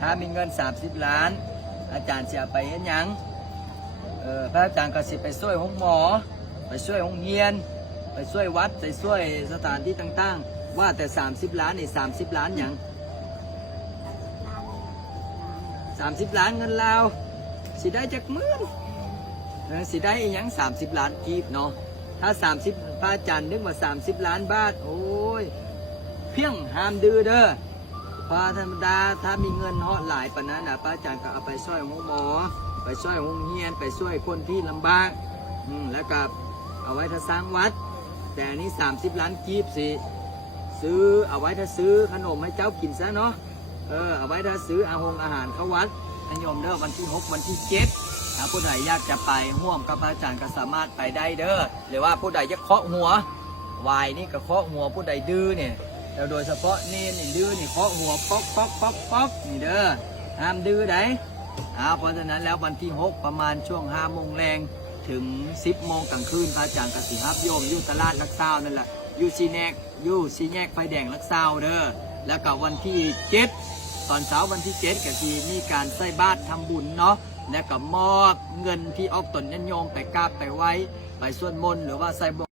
ถ้ามีเงิน30 ล้านอาจารย์จะไปเห็นยังพระอาจารย์ก็สิไปช่วยห้องหมอไปช่วยห้องเรียนไปช่วยวัดไปช่วยสถานที่ต่างๆว่าแต่30 ล้านนี่30 ล้านอย่าง30 ล้านเงินลาวสิได้จากหมื่นสิได้อีกอย่าง30 ล้านกีบเนาะถ้า30พระอาจารย์นึกว่า30 ล้านบาทโอ้ยเพียงห้ามดื้อเด้อพอธรรมดาถ้ามีเงินเหาะหลายปานนั้นพระอาจารย์ก็เอาไปช่วยห้องหมอไปช่วยห้องเรียนไปช่วยคนที่ลำบากแล้วก็เอาไว้ถ้าสร้างวัดแต่อันนี้30 ล้านกีบสิซื้อเอาไว้ถ้าซื้อขนมให้เจ้ากินซะเนาะเอาไว้ถ้าซื้ออาหารเข้าวัดนิยมเด้อวันที่6วันที่7ถ้าผู้ใดอยากจะไปร่วมกับพระอาจารย์ก็สามารถไปได้เด้อหรือว่าผู้ใดจะเคาะหัววายนี่ก็เคาะหัวผู้ใดดื้อเนี่ยแล้วโดยเฉพาะนี่ดื้อนี่เคาะหัวป๊อกป๊อกป๊อกป๊อกนี่เด้อห้ามดื้อได้เพราะฉะนั้นแล้ววันที่6ประมาณช่วง5 โมงแรงถึง10 โมงกลางคืนพระอาจารย์กสิฮับโยมอยู่ตลาดลักซาวนั่นแหละอยู่ซีแยกไฟแดงลักซาวเด้อแล้วก็วันที่7ตอนเช้าวันที่7ก็ที่มีการใส่บาตรทำบุญเนาะแล้วก็มอบเงินที่ออกตนยันโยมไปกราบไปไว้ไปสวดมนต์หรือว่าใส่